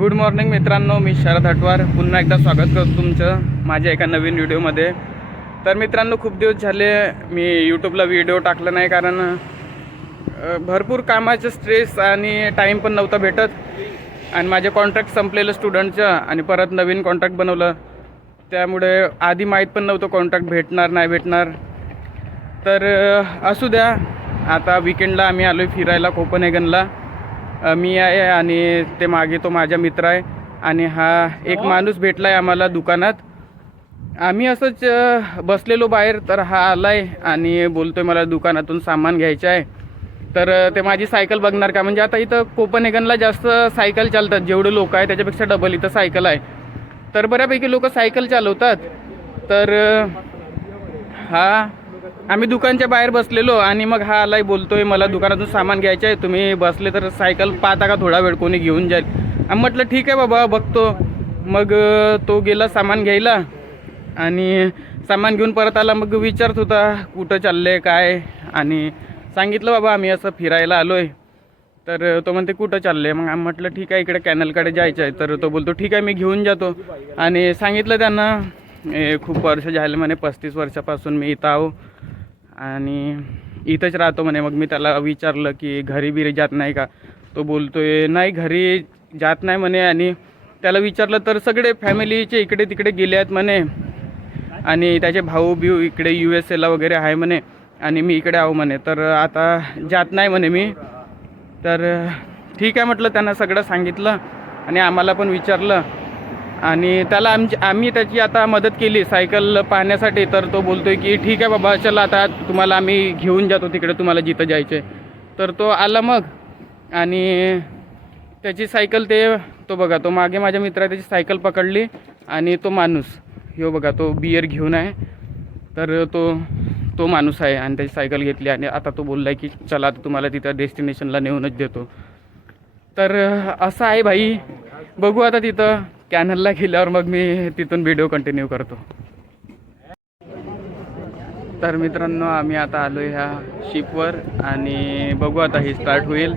Good morning मित्रांनो, मी शरद हटवार पुन्हा एकदा स्वागत करतो तुमचं माझ्या एका नवीन व्हिडिओमध्ये. तर मित्रांनो, खूप दिवस झाले मी यूट्यूबला व्हिडिओ टाकला नाही, कारण भरपूर कामाचं स्ट्रेस आणि टाईम पण नव्हता भेटत. आणि माझे कॉन्ट्रॅक्ट संपलेलं स्टुडंटचं आणि परत नवीन कॉन्ट्रॅक्ट बनवलं, त्यामुळे आधी माहीत पण नव्हतं कॉन्ट्रॅक्ट भेटणार नाही भेटणार. तर असू द्या, आता विकेंडला आम्ही आलो आहे फिरायला कोपनहेगनला. मी आहे आणि ते मागे तो माझा मित्र आहे आणि हा एक माणूस भेटला आहे आम्हाला दुकानात. आम्ही असंच बसलेलो बाहेर, तर हा आला आहे आणि बोलतो आहे मला दुकानातून सामान घ्यायचं आहे. तर ते माझी सायकल बघणार का, म्हणजे आता इथं कोपनहेगनला जास्त सायकल चालतात, जेवढे लोक आहे त्याच्यापेक्षा डबल इथं सायकल आहे. तर बऱ्यापैकी लोक सायकल चालवतात. तर आम्ही दुकानच्या बाहेर बसलेलो आणि मग हा आलाय, बोलतोय मला दुकानातून सामान घ्यायचं आहे, तुम्ही बसले तर सायकल पाहता का, थोडा वेळ कोणी घेऊन जाईल. आम्ही म्हटलं ठीक आहे बाबा, बघतो. मग तो गेला सामान घ्यायला आणि सामान घेऊन परत आला. मग विचारत होता कुठं चालले काय, आणि सांगितलं बाबा आम्ही असं फिरायला आलो आहे. तर तो म्हणते कुठं चालले. मग आम्ही म्हटलं ठीक आहे, इकडे कॅनलकडे जायचं आहे. तर तो बोलतो ठीक आहे मी घेऊन जातो. आणि सांगितलं त्यांना खूप वर्ष झाले म्हणे, 35 वर्षापासून मी इथं आहो आणि इथंच राहतो म्हणे. मग मी त्याला विचारलं की घरी बिरी जात नाही का. तो बोलतोय नाही घरी जात नाही म्हणे. आणि त्याला विचारलं तर सगळे फॅमिलीचे इकडे तिकडे गेले आहेत म्हणे, आणि त्याचे भाऊ बिऊ इकडे USA ला वगैरे आहे म्हणे, आणि मी इकडे आहो म्हणे. तर आता जात नाही म्हणे मी. तर ठीक आहे म्हटलं, त्यांना सगळं सांगितलं आणि आम्हाला पण विचारलं आणि त्याला आम्ही त्याची आता मदत केली सायकल पाहण्यासाठी. तर तो बोलतोय की ठीक आहे बाबा, चला आता तुम्हाला आम्ही घेऊन जातो तिकडे, तुम्हाला जिथं जायचं आहे. तर तो आला मग, आणि त्याची सायकल तो बघा, तो मागे माझ्या मित्राने त्याची सायकल पकडली आणि तो माणूस ह्यो बघा, तो बियर घेऊन आहे. तर तो माणूस आहे आणि त्याची सायकल घेतली आणि आता तो बोलला आहे की चला आता तुम्हाला तिथं डेस्टिनेशनला नेऊनच देतो. तर असं आहे भाई, बघू आता तिथं कॅनलला गेल्यावर मग मी तिथून व्हिडिओ कंटिन्यू करतो. तर मित्रांनो, आम्ही आता आलो ह्या शिपवर आणि बघू आता हे स्टार्ट होईल.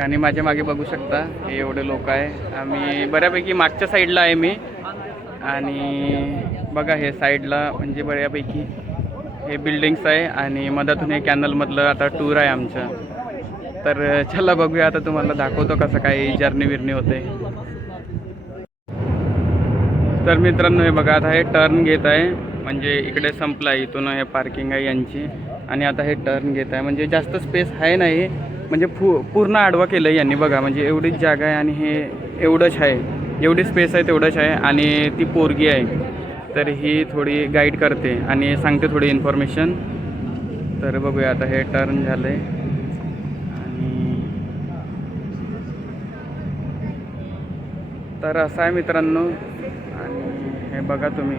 आणि माझ्या मागे बघू शकता हे एवढे लोक आहे. आम्ही बऱ्यापैकी मागच्या साईडला आहे मी, आणि बघा हे साईडला म्हणजे बऱ्यापैकी हे बिल्डिंग्स आहे आणि मधातून हे कॅनलमधलं आता टूर आहे आमचं. तर चला बघूया, आता तुम्हाला दाखवतो कसं काय जर्नी विर्नी होते. तर मित्रांनो हे बघा, आता हे टर्न घेत आहे, म्हणजे इकडे संपला आहे, इथून हे पार्किंग आहे यांची, आणि आता हे टर्न घेत आहे. म्हणजे जास्त स्पेस आहे नाही, म्हणजे पूर्ण आडवा केलं आहे यांनी बघा, म्हणजे एवढीच जागा आहे आणि हे एवढंच आहे, एवढी स्पेस आहे तेवढंच आहे. आणि ती पोरगी आहे, तर ही थोडी गाईड करते आणि सांगते थोडी इन्फॉर्मेशन. तर बघूया आता हे टर्न झालं आहे. आणि तर असं आहे मित्रांनो, आणि हे बघा तुम्ही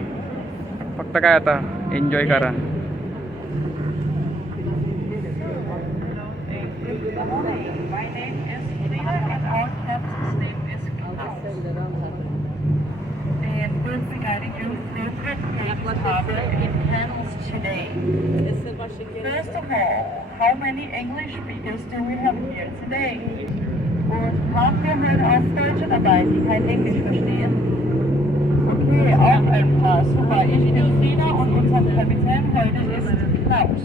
फक्त काय आता एन्जॉय करा. First of all, how many English speakers do we have here today? Und habt ihr heute auf Deutsche dabei, die kein Englisch verstehen? Okay, auch ein paar. Super. Ich bin Frida und unser Kapitän heute ist Klaus.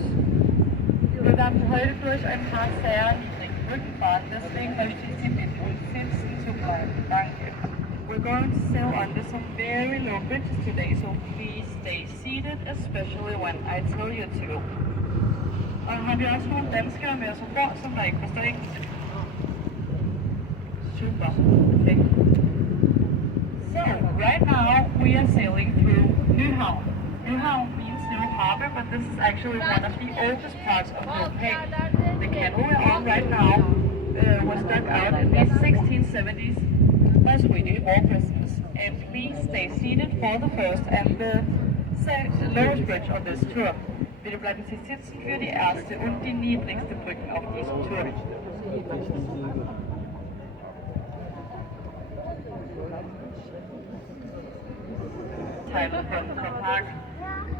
Wir werden heute durch ein paar sehr niedrige Brücken fahren, deswegen möchte ich Sie bitten, sitzen zu bleiben. Danke. We're going to sail under some very low bridges today, so please stay seated, especially when I tell you to. Og har vi også nogle danskere med os ombord, som der ikke forstår engelsk? Super. Perfect. So, right now we are sailing through Luhan. Luhan means new harbor, but this is actually one of the oldest parts of Copenhagen. The canal we're on right now was dug out in the 1670s by Swedish war prisoners. And please stay seated for the first and the lowest bridge on this tour. Bitte bleiben Sie sitzen für die erste und die niedrigste Brücke auf diesem Tour. Teile von Copenhagen.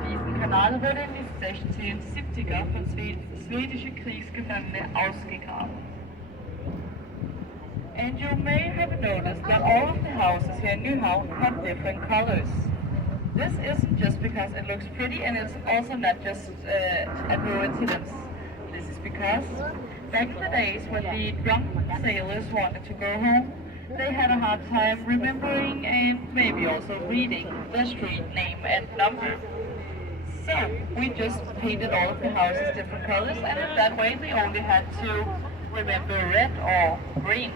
Diesen Kanal wurde in den 1670er von schwedische Kriegsgefangene ausgegraben. And you may have noticed that all of the houses here in Nyhavn have different colors. This isn't just because it looks pretty, and it's also not just a coincidence. This is because back in the days when the drunk sailors wanted to go home, they had a hard time remembering and maybe also reading the street name and number. So we just painted all of the houses different colors, and in that way we only had to remember red or green.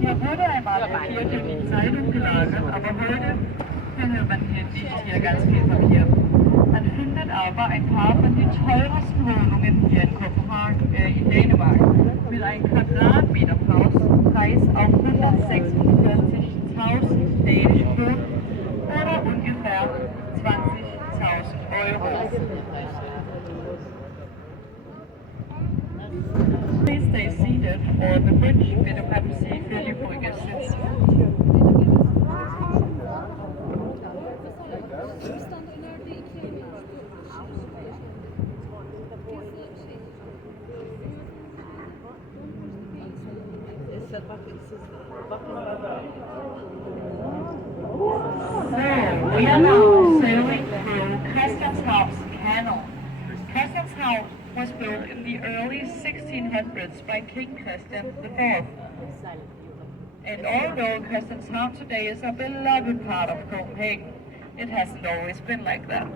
Hier wurde einmal Papier für die Zeitung gelagert, aber heute findet man hier nicht hier ganz viel Papier. Man findet aber ein paar von den teuersten Wohnungen hier in Kopenhagen, in Dänemark, mit einem Quadratmeterpreis auf 146.000 dänische Kronen oder ungefähr 20.000 Euro. Please stay seated or the bridge vil have to see if you brygge sits. We are now sailing through Canal. Canal was built in the early 1600s by King Christian IV. And although Christianshavn today is a beloved part of Copenhagen, it hasn't always been like that.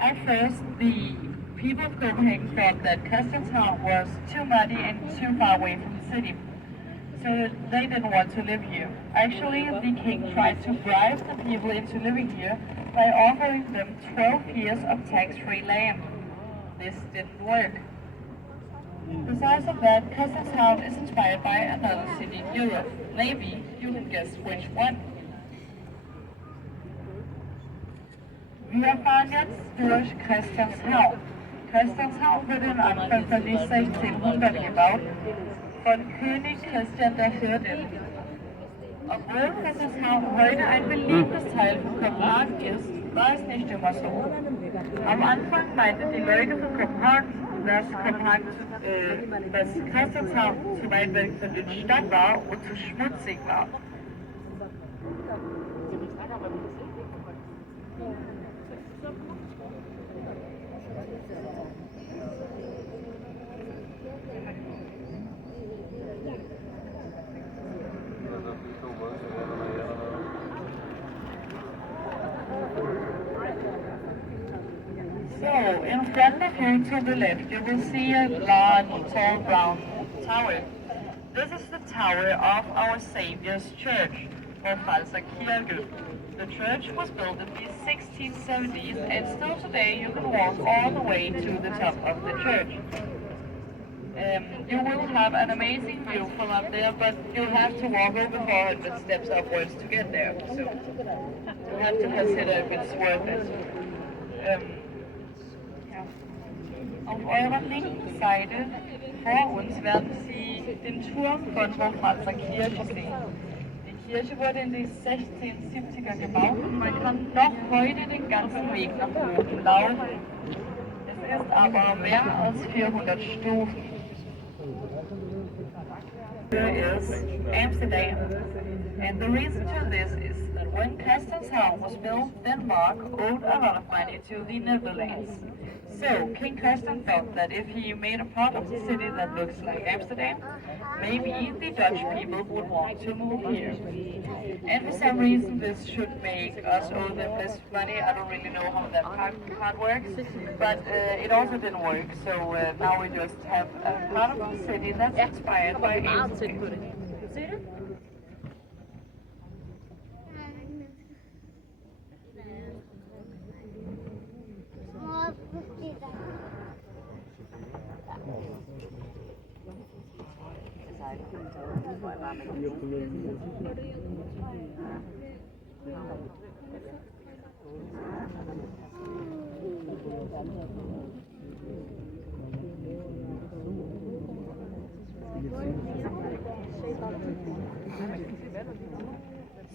At first, the people of Copenhagen thought that Christianshavn was too muddy and too far away from the city, so they didn't want to live here. Actually, the king tried to bribe the people into living here by offering them 12 years of tax-free land. This didn't work. Besides of that, Christianshavn is inspired by another city in Europe. Maybe you can guess which one. Vi har fanget durch Christianshavn. Christianshavn wurde am Anfang von den 1600 gebaut von König Christian IV. Obwohl Christianshavn heute ein beliebtes Teil von Kopenhagen ist, war es nicht immer so. Am Anfang meinten die Leute von Kopenhagen, dass Christianshavn zu weit weg von der Stadt war und zu schmutzig war. So, in front of you to the left, you will see a large, tall, brown tower. This is the tower of our Saviour's Church, or Falsa Kirke. The church was built in the 1670s, and still today you can walk all the way to the top of the church. You will have an amazing view from up there, but you'll have to walk over 400 steps upwards to get there, so you have to consider if it's worth it. Auf eurer linken Seite vor uns werden Sie den Turm von Hochwalzer Kirche sehen. Kirche wurde in den 1670er gebaut und man kann noch heute den ganzen Weg nach oben laufen. Es ist aber mehr als 400 Stufen. Here is Amsterdam, and the reason to this is that when Christianshavn was built, Denmark owed a lot of money to the Netherlands. So King Christian thought that if he made a part of the city that looks like Amsterdam, maybe the Dutch people would want to move here. And for some reason this should make us owe them less money. I don't really know how that part works, but it also didn't work. So now we just have a part of the city that's inspired by Amsterdam.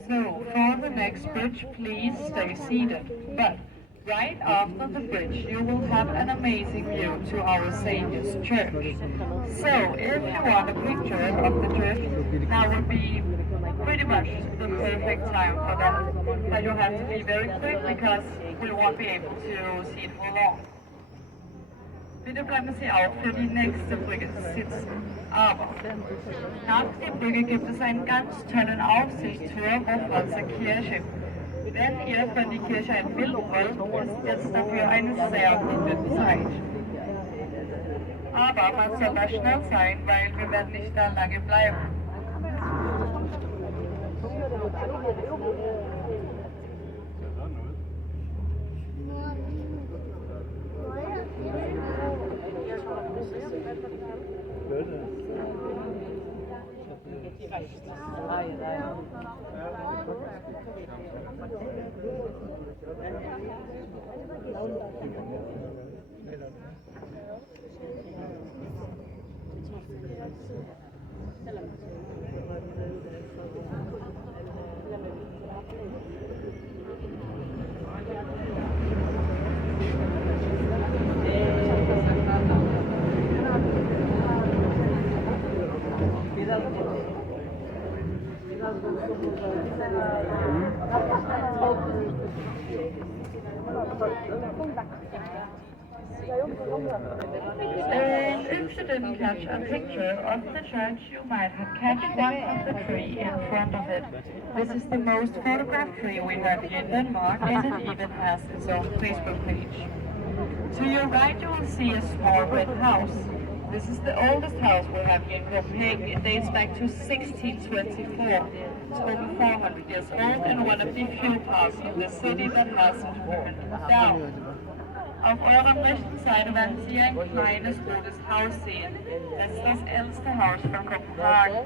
So, for the next bridge, please stay seated. But right after the bridge, you will have an amazing view to our Savior's church. So, if you want a picture of the church, now would be pretty much the perfect time for that. But you have to be very quick because we won't be able to see it for long. Bitte bleiben Sie auf für die nächste Brücke sitzen. Aber nach der Brücke gibt es einen ganz tollen Aussichtsturm auf unsere Kirche. Wenn ihr von der Kirche ein Bild wollt, ist jetzt dafür eine sehr gute Zeit. Aber man soll da schnell sein, weil wir werden nicht da lange bleiben. And if you didn't catch a picture of the church, you might have catch one of the tree in front of it. This is the most photographed tree we have here in Denmark, and it even has its own Facebook page. To your right, you will see a small red house. This is the oldest house we have here in Copenhagen. It dates back to 1624. It's over 400 years old and one of the few parts of the city that hasn't burned down. Auf eurer rechten Seite werden Sie ein kleines rotes Haus sehen. Das ist das älteste Haus von Copenhagen.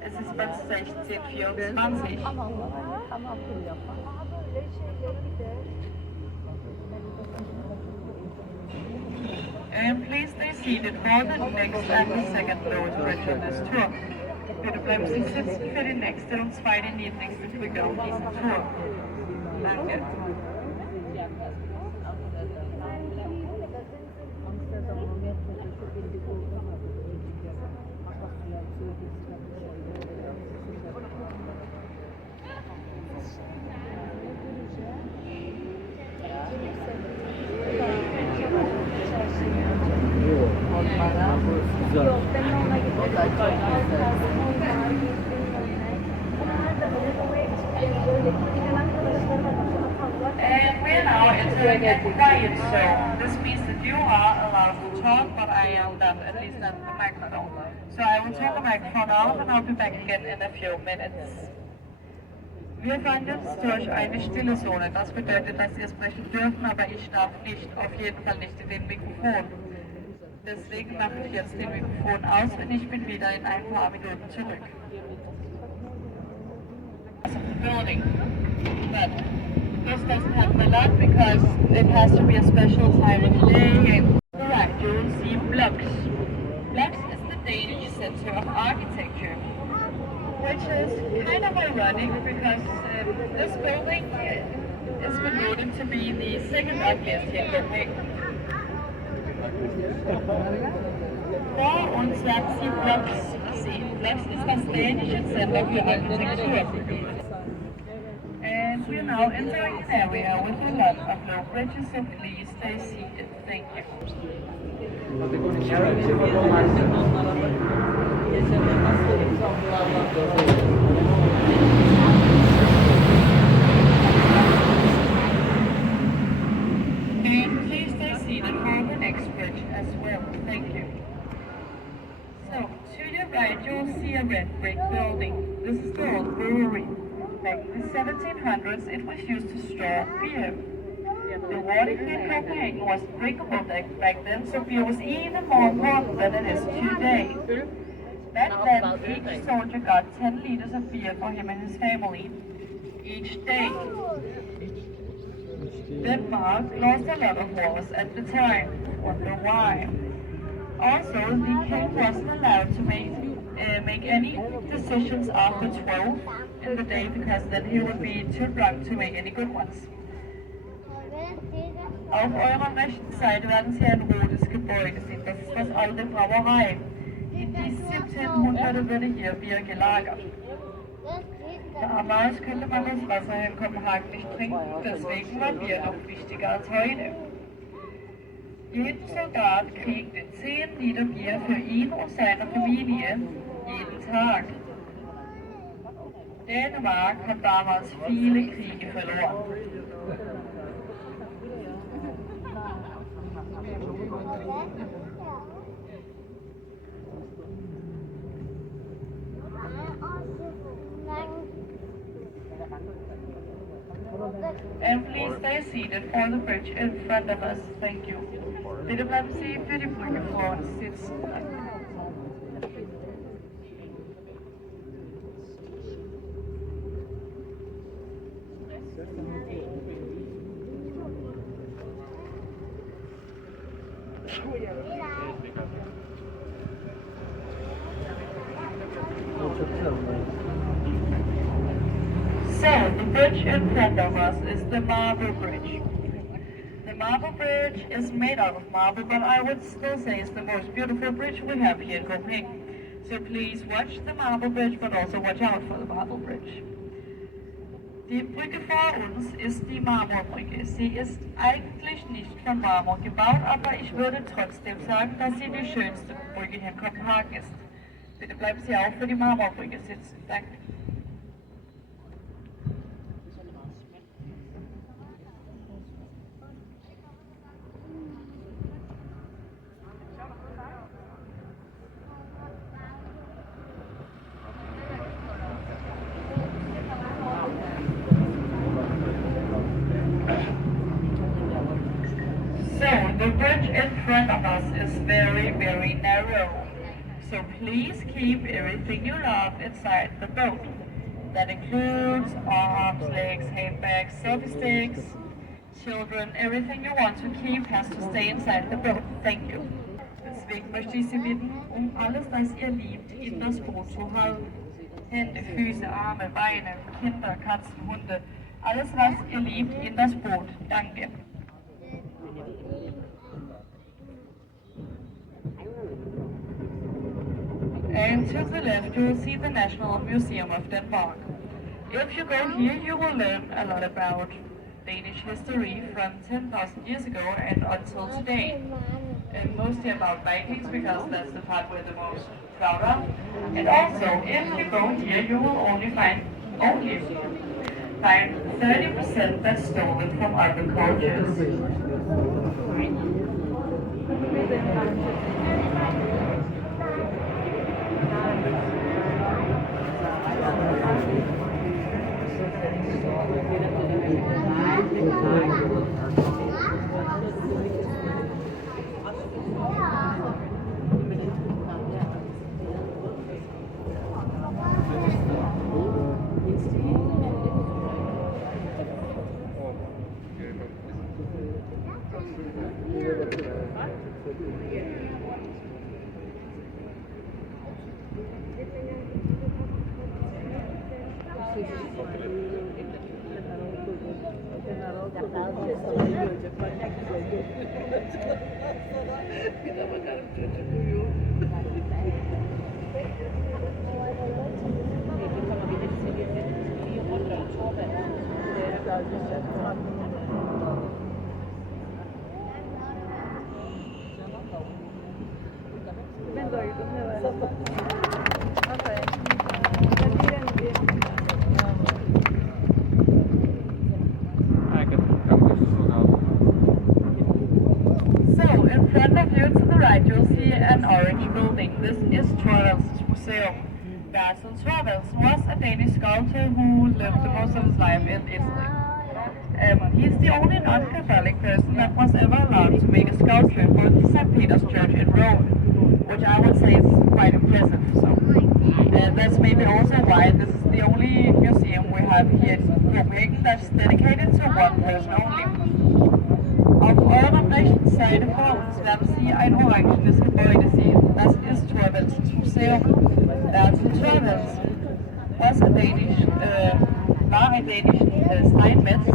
Es ist von 1624. And please stay seated for the next and the second lowest bridge on this tour. Bitte bleiben Sie sitzen für die nächste und zweite niedrigste Brücke auf diesem Tour. Danke. And we're now entering a quiet zone. This means that you are allowed to talk, but I am not, at least not the microphone. So I will turn the microphone off and I'll be back again in a few minutes. Wir fahren jetzt durch eine stille Zone. Das bedeutet, dass ihr sprechen dürfen, aber ich darf nicht, auf jeden Fall nicht in den Mikrofon. Deswegen mache ich jetzt den Mikrofon aus und ich bin wieder in ein paar Minuten zurück. Building, but this doesn't happen a lot because it has to be a special time of day. Right, you will see blocks. Blocks is the Danish center of architecture, which which is kind of ironic because this building is believed to be the second ugliest here in Copenhagen. Vor uns lag sie Platz sehen. Platz ist das dänische Center für Architektur. And we're now entering an area with a lot of low bridges, so please stay seated. Thank you. And please stay seated for the next bridge as well. Thank you. So, to your right, you'll see a red brick building. This is the old brewery. Back in the 1700s, it was used to store beer. The water here in Copenhagen was drinkable back then, so beer was even more important than it is today. Back then, each soldier got 10 liters of beer for him and his family each day. Denmark lost a lot of wars at the time. Wonder why? Also, the king wasn't allowed to make any decisions after 12 in the day because then he would be too drunk to make any good ones. Auf eurer rechten Seite werden Sie ein rotes Gebäude sehen. Das ist das alte Brauerei. In die 1700 wurde hier Bier gelagert. Damals könnte man das Wasser in Kopenhagen nicht trinken, deswegen war Bier noch wichtiger als heute. Jeden Soldat kriegte 10 Liter Bier für ihn und seine Familie jeden Tag. Dänemark hat damals viele Kriege verloren. And please stay seated for the bridge in front of us. Thank you. Bitte bleiben Sie für die Brücke vor uns sitzen. So, the bridge in front of us is the Marble Bridge. The Marble Bridge is made out of marble, but I would still say it's the most beautiful bridge we have here in Copenhagen. So please watch the Marble Bridge, but also watch out for the Marble Bridge. Die Brücke vor uns ist die Marmorbrücke. Sie ist eigentlich nicht von Marmor gebaut, aber ich würde trotzdem sagen, dass sie die schönste Brücke hier in Kopenhagen ist. Bitte bleiben Sie auch für die Marmorbrücke sitzen. Danke. The bridge in front of us is very, very narrow. So please keep everything you love inside the boat. That includes arms, legs, handbags, selfie sticks, children, everything you want to keep has to stay inside the boat. Thank you. Deswegen möchte ich Sie bitten, alles, was ihr liebt, in das Boot zu halten. Hände, Füße, Arme, Beine, Kinder, Katzen, Hunde. Alles, was ihr liebt, in das Boot. Danke. And to the left, you will see the National Museum of Denmark. If you go here, you will learn a lot about Danish history from 10,000 years ago and until today. And mostly about Vikings, because that's the part we're the most proud of. And also, if you go here, you will only find 30% that's stolen from other cultures. So, in front of you to the right, you'll see an orange building. This is Torvald's Museum. Basil Torvalds was a Danish sculptor who lived the most of his life in Italy. He's the only non-Catholic person that was ever allowed to make a sculpture for the St. Peter's Church in Rome, which I would say is quite impressive. So, that's maybe also why this is the only museum we have here in Copenhagen that's dedicated to one person only. Auf eurem rechten Seite vor uns werden Sie ein orangenes Gebäude sehen. Das ist Torvalds Museum. Basil Torvalds was a Danish, war ein dänischer Steinmetz.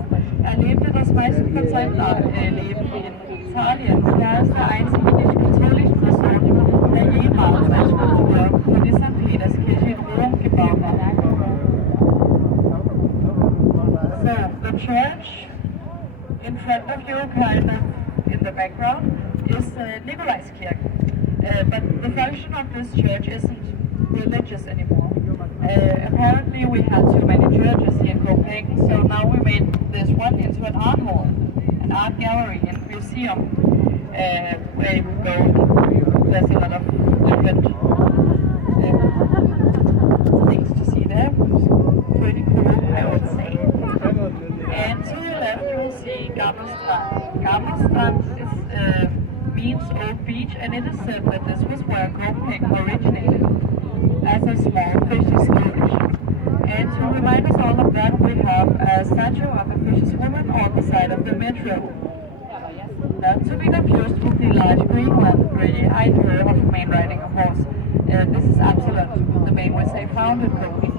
Er lebte das meiste von seinem Leben in Italien. Er ist der einzige nicht-katholische Person, der jemals eine Skulptur für die St. Peterskirche in Rom gebaut hat. So, the church in front of you, kind of in the background, is Nikolajskirke. But the function of this church isn't religious anymore. Apparently we had too many churches here in Copenhagen, so now we made this one into an art hall, an art gallery and museum, where you go. There's a lot of different things to see there. Pretty cool, I would say. And to the left you will see Gammel Strand. Gammel Strand means old beach, and it is said that this was where Copenhagen originated, as a small fisher's village. And to remind us all of that, we have a statue of a fisherwoman on the side of the metro. Not to be confused with the large green one, where I heard of main riding a horse. This is Absalon, the main was they found in Copenhagen.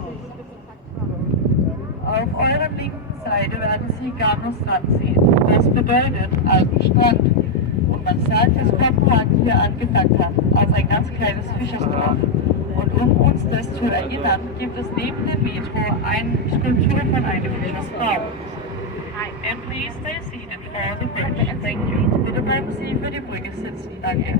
Auf eurer linken Seite werden Sie Gammel Strand sehen. Das bedeutet alten Strand. Und man sagt, dass Kopenhagen hier angefangen hat, als ein ganz kleines Fischersdorf. Und uns das zu erinnern, gibt es neben dem Metro eine Skulptur von einer Fischersfrau. And please stay seated for the bridge. Thank you. Bitte bleiben Sie für die Brücke sitzen. Danke.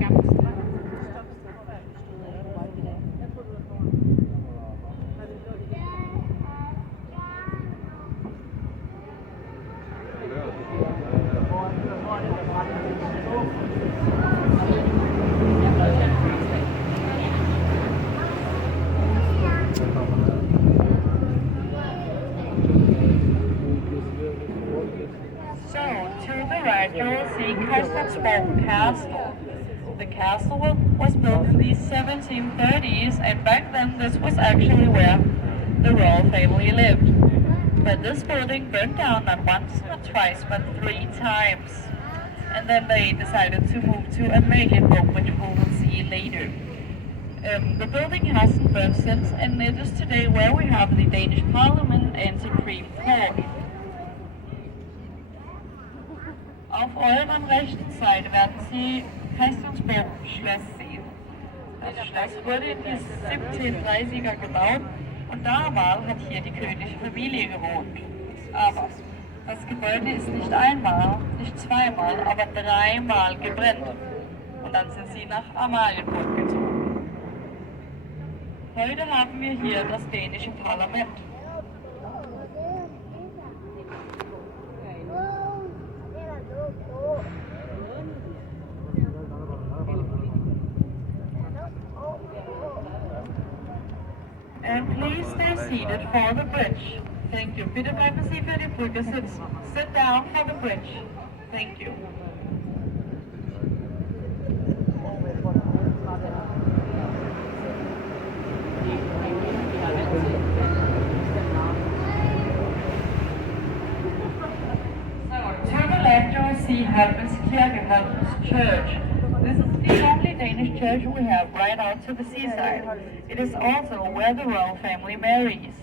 You will see Christiansborg Castle. The castle was built in the 1730s, and back then this was actually where the royal family lived. But this building burned down not once, not twice, but 3 times. And then they decided to move to Amalienborg, which we will see later. The building hasn't burned since, and it is today where we have the Danish Parliament and Supreme Court. Auf eurer rechten Seite werden Sie Christiansborg Schloss sehen. Das Schloss wurde in die 1730er gebaut und damals hat hier die königliche Familie gewohnt. Aber das Gebäude ist nicht einmal, nicht zweimal, aber 3-mal gebrannt. Und dann sind sie nach Amalienborg gezogen. Heute haben wir hier das dänische Parlament. And please stay seated for the bridge. Thank you. Bitte bleiben Sie für die Brücke sitzen. Sit down for the bridge. Thank you. So, to the left you will see Hermenskirke, Hermens Church. This is the only Danish church we have right out to the seaside. It is also where the royal family marries.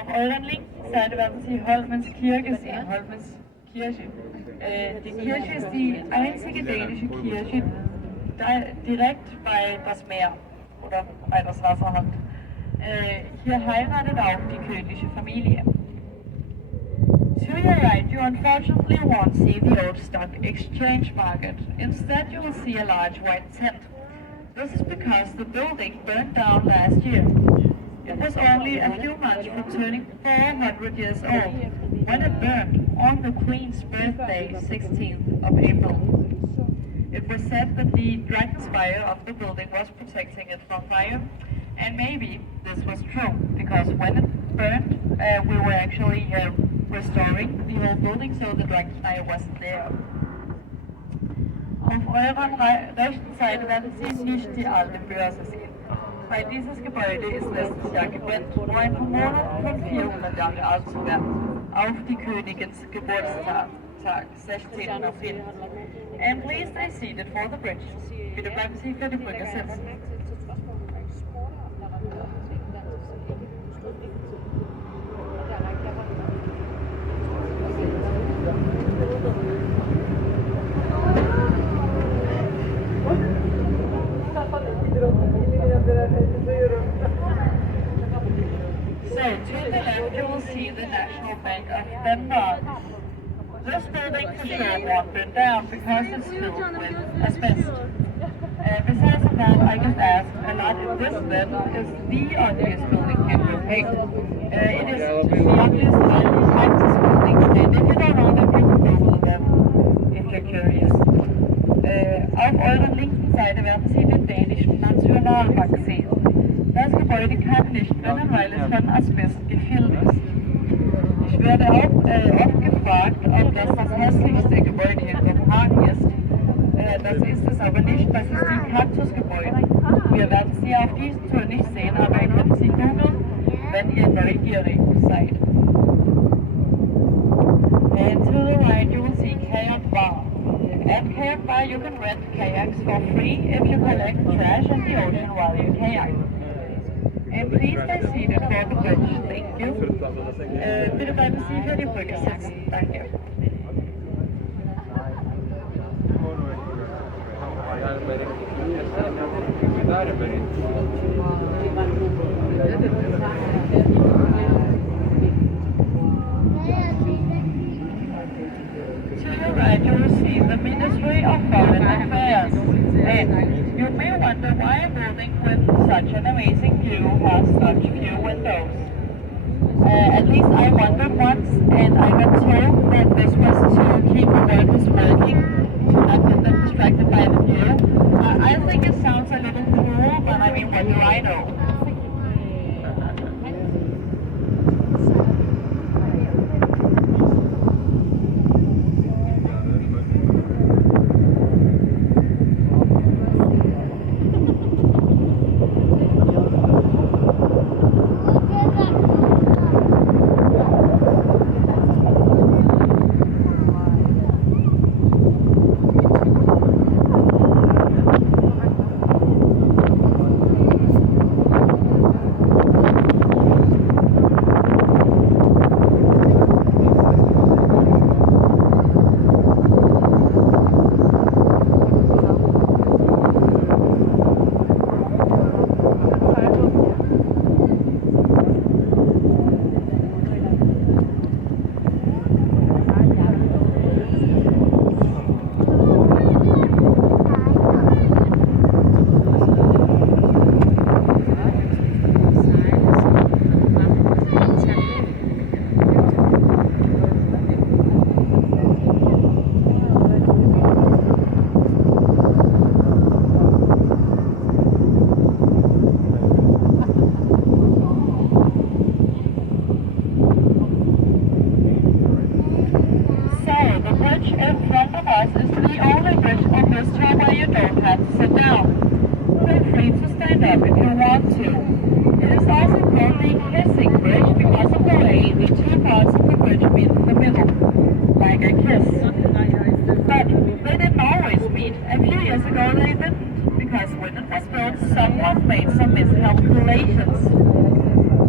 Om euren link, så er det, hvad man siger, Holmens Kirkescene. Holmens Kirche. Die Kirche ist die einzige dänische Kirche direkt bei das Meer oder bei das Wasserhand. Hier heiratet auch die königliche Familie. To your right, you unfortunately won't see the old stock exchange market. Instead, you will see a large white tent. This is because the building burned down last year. It was only a few months from turning 400 years old when it burned on the Queen's birthday, 16th of April. It was said that the dragon's fire of the building was protecting it from fire, and maybe this was true, because when it burned, we were actually restoring the whole building, so the dragon's fire wasn't there. Auf eurer rechten Seite werden Sie nicht die alte Börse sehen, weil dieses Gebäude ist letztes Jahr gebrannt, nur ein paar Monate von 400 Jahre alt zu werden, auf die Königens Geburtstag, 16. April. And please stay seated for the bridge. Bitte bleiben Sie für die Brücke sitzen. So, to the left you will see the National Bank of Denmark. This building for sure won't burn down because it's filled with asbestos. Besides of that, I get asked a lot if this then is the ugliest building in Copenhagen. It is the ugliest Chinese building, and if you don't know them, you can Google them if you're curious. Auf eurer linken Seite werden Sie den dänischen Nationalbank sehen. Das Gebäude kann nicht brennen, weil es von Asbest gefüllt ist. Ich werde auch oft gefragt, ob das hässlichste Gebäude in Kopenhagen ist. Das ist es aber nicht, das ist die Kaktusgebäude. Wir werden sie auf dieser Tour nicht sehen, aber ihr könnt sie googeln, wenn ihr neugierig seid. And to the right you will see Kayak Bar. At Kayak Bar you can rent kayaks for free if you collect trash in the ocean while you kayak. And please stay seated for the bridge. Thank you. Bitte bleiben Sie für die Brücke sitzen. Danke. To your right you will see the Ministry of Foreign Affairs. And you may wonder why a building with such an amazing view has such few windows. At least I wondered once, and I got told that this was to keep the workers working, to not get them distracted by the view. I think it sounds a little cruel, but I mean, what do I know?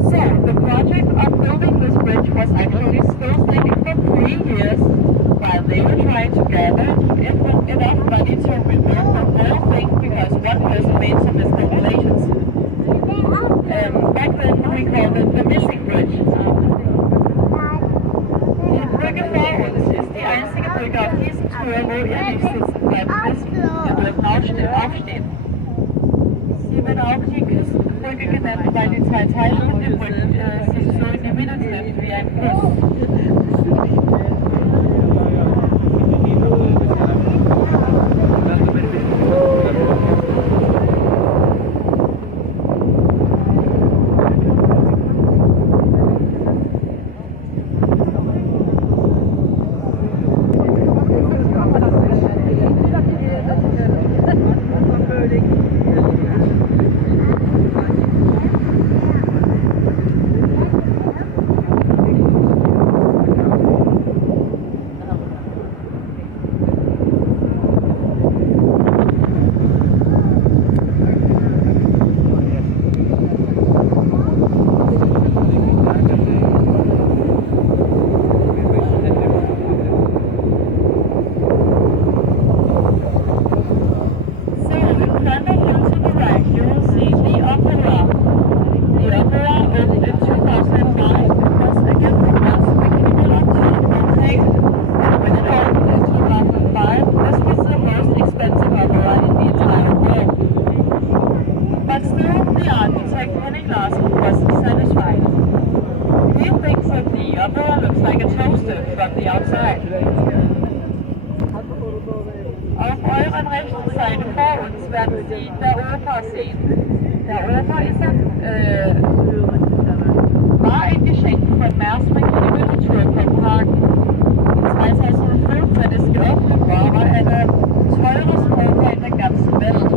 So, the project of building this bridge was actually still taking for 3 years while they were trying to gather enough money to rebuild the whole thing because one person made some miscalculations. Back then we called it the missing bridge. Die Brücke vor uns ist die einzige Brücke auf diesem Tour, wo ihr nicht sitzen bleiben müsst. Ihr dürft aufstehen. Sie wird auch die Küstenbrücke genannt, weil die zwei Teile von der Brücke sich so in der Mitte treffen wie ein Fluss. Auf euren rechten Seite vor uns werden Sie der Oper sehen. Der Oper ist war ein Geschenk von Mersmann Literatur Copenhagen. 2005, wenn es geöffnet war eine teures Oper in der ganzen Welt.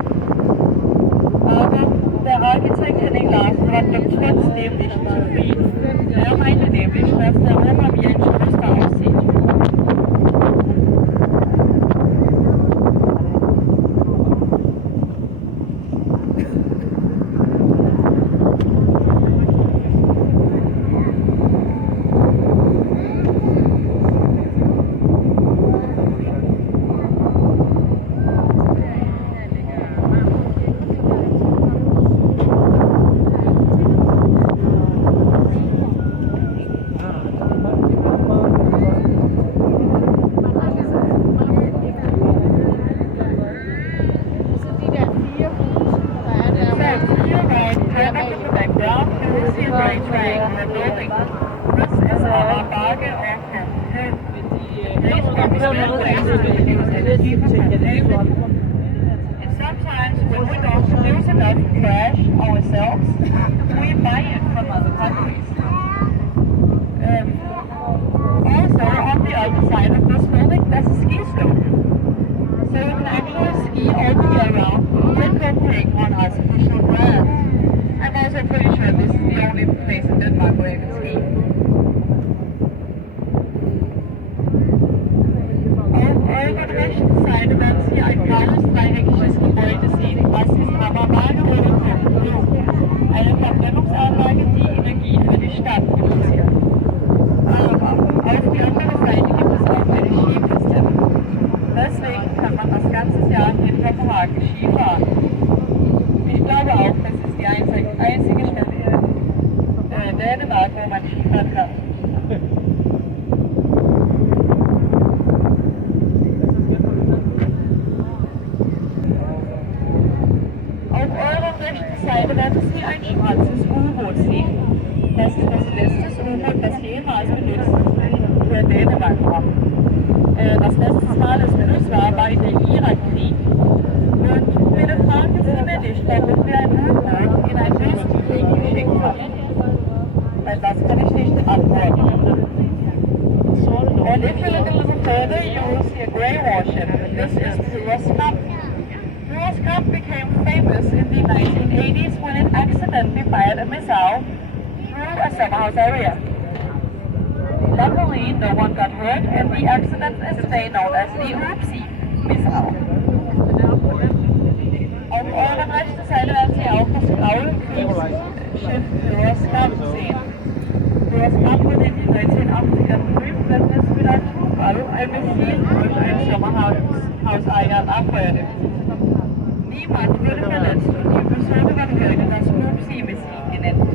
Aber der Architekt Henning Larsen war trotzdem nicht zufrieden. Er meinte nämlich, dass der Oper wie ein Kloster aussieht. Sometimes when we don't produce enough trash ourselves, we buy it from other countries. Also, on the other side of this building, there's a ski slope. So you can actually ski all the year round in Copenhagen on artificial grass. I'm also pretty sure this is the only place in Denmark where you can ski. Auf eurer rechten Seite werden Sie ein blaues dreieckiges Gebäude sehen. Das ist Ramavage oder Canal, eine Verbrennungsanlage, die Energie für die Stadt produziert. Aber auf die andere Seite gibt es auch eine Skipiste. Deswegen kann man das ganze Jahr in Copenhagen Ski fahren. Ich glaube auch, das ist die einzige Stelle in Dänemark, wo man Skifahren kann. Auf eurer rechten Seite werden Sie ein schwarzes U-Boot sehen. Das ist das letzte U-Boot, das jemals benutzt für Dänemark war. Das letzte Mal es benutzt war in der Irakkrieg. Und bitte fragen Sie mir nicht, warum wir ein U-Boot in einen Wüstenkrieg geschickt haben. Weil das kann ich nicht antworten. And if you look a little further, you will see a grey warship. This is the Rosenborg. Cup became famous in the 1980s when it accidentally fired a missile through a summer house area. Luckily, no one got hurt, and the accident is today known as the Oopsie missile. Auf eurer rechten Seite werden Sie sie auch das graue Kriegsschiff Skam sehen. Skam wurde in den 1980ern berühmt, wenn es mit einem Flugall ein Missil durch ein Sommerhauseingang abfeuerte. Niemand wurde verletzt und die Episode war heute das Group-C-Missil genannt.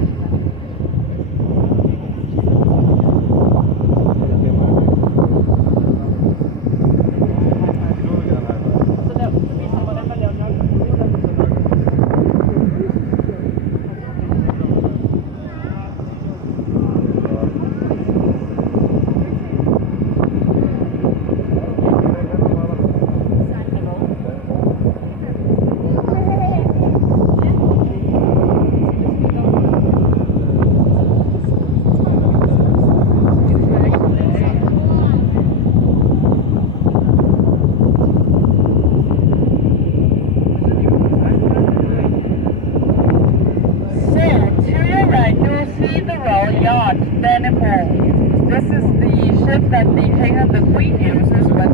This is the ship that the king and the queen uses when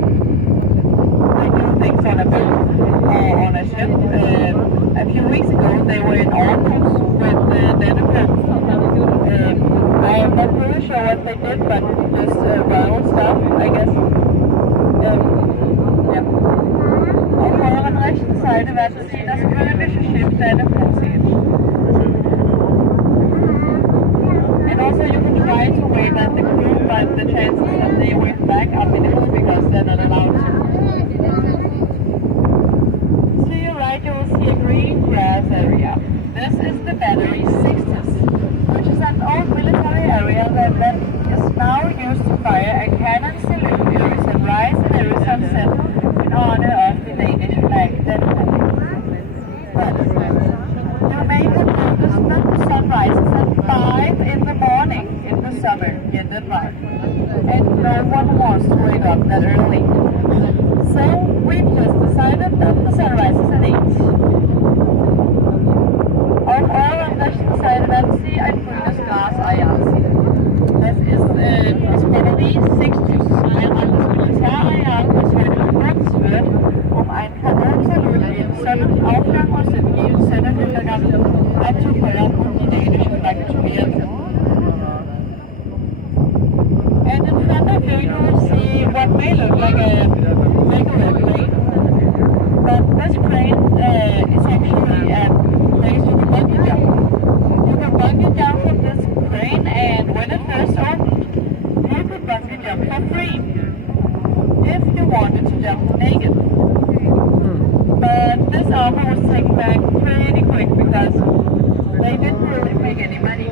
they do things on a boat or on a ship. A few weeks ago they were in Aarhus with Denmark. I'm not really sure what they did, but just royal stuff, I guess. Ja. Og på den rechten side af verden siger der selvfølgelig ship Denmark. And also you can try to wave at the crew, but the chances that they wave back are minimal because they're not allowed to. To your right you will see a green grass area. This is the Battery 60s, which is an old military area that is now used to fire a cannon salute every sunrise and every sunset in honor of the Danish flag. But you may have noticed that the sun rises at 5 in the morning in the summer in Denmark, and no one wants to wake up that early. So we've just decided that the sun rises at 8. Auf eurer rechten Seite werden Sie ein grünes Gras-Areal sehen. Das ist das Battery 60s, ein anderes Militärareal, das heute genutzt wird, um einen Kanonsalut in Sonnenaufgang und Sonnenuntergang abzufeuern und die dänische Flagge zu ehren. And in front of you you will see what may look like a regular plane, but this crane is actually a place you can bungee jump. You can bungee jump from this crane, and when it first opened, you could bungee jump for free if you wanted to jump naked. But this offer was taken back pretty quick because they didn't really make any money.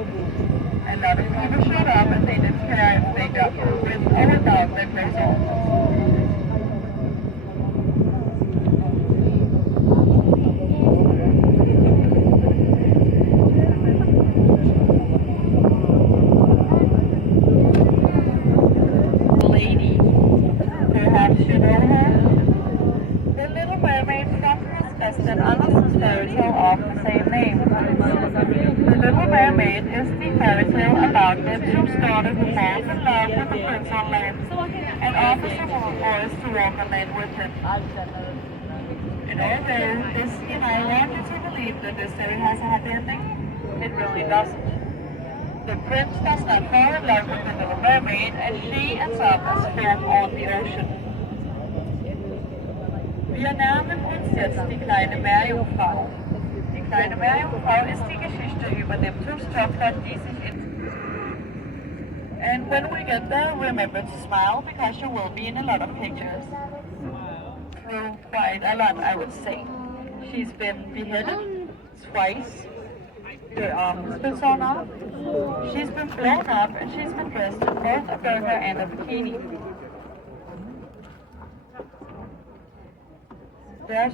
A lot of people showed up and they didn't care if they got with or without their clothes on. Lady, perhaps you know her? The Little Mermaid from Hans Christian Andersen's fairy tale of the same name. The Little Mermaid is the fairy tale about Neptune's daughter who falls in love with the prince on land and offers her boys to walk on land with him. And although Disney and I want you to believe that this story has a happy ending, it really doesn't. The prince does not fall in love with the Little Mermaid, and she ends up as foam on the ocean. Wir nahmen uns jetzt die kleine Meerjungfrau. Die kleine Meerjungfrau ist die Geschichte über Neptuns Tochter, die sich in... And when we get there, remember to smile because you will be in a lot of pictures. Well, quite a lot, I would say. She's been beheaded twice. Her arm has been sawn off. She's been blown up, and she's been dressed in both a burqa and a bikini. There's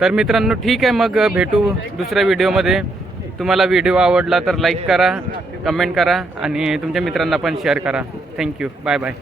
तर मित्रांनो ठीक आहे, मग भेटू दुसऱ्या व्हिडिओमध्ये. तुम्हाला video आवडला तर लाईक करा, कमेंट करा आणि तुमच्या मित्रांना पण शेअर करा. थँक्यू. Bye bye.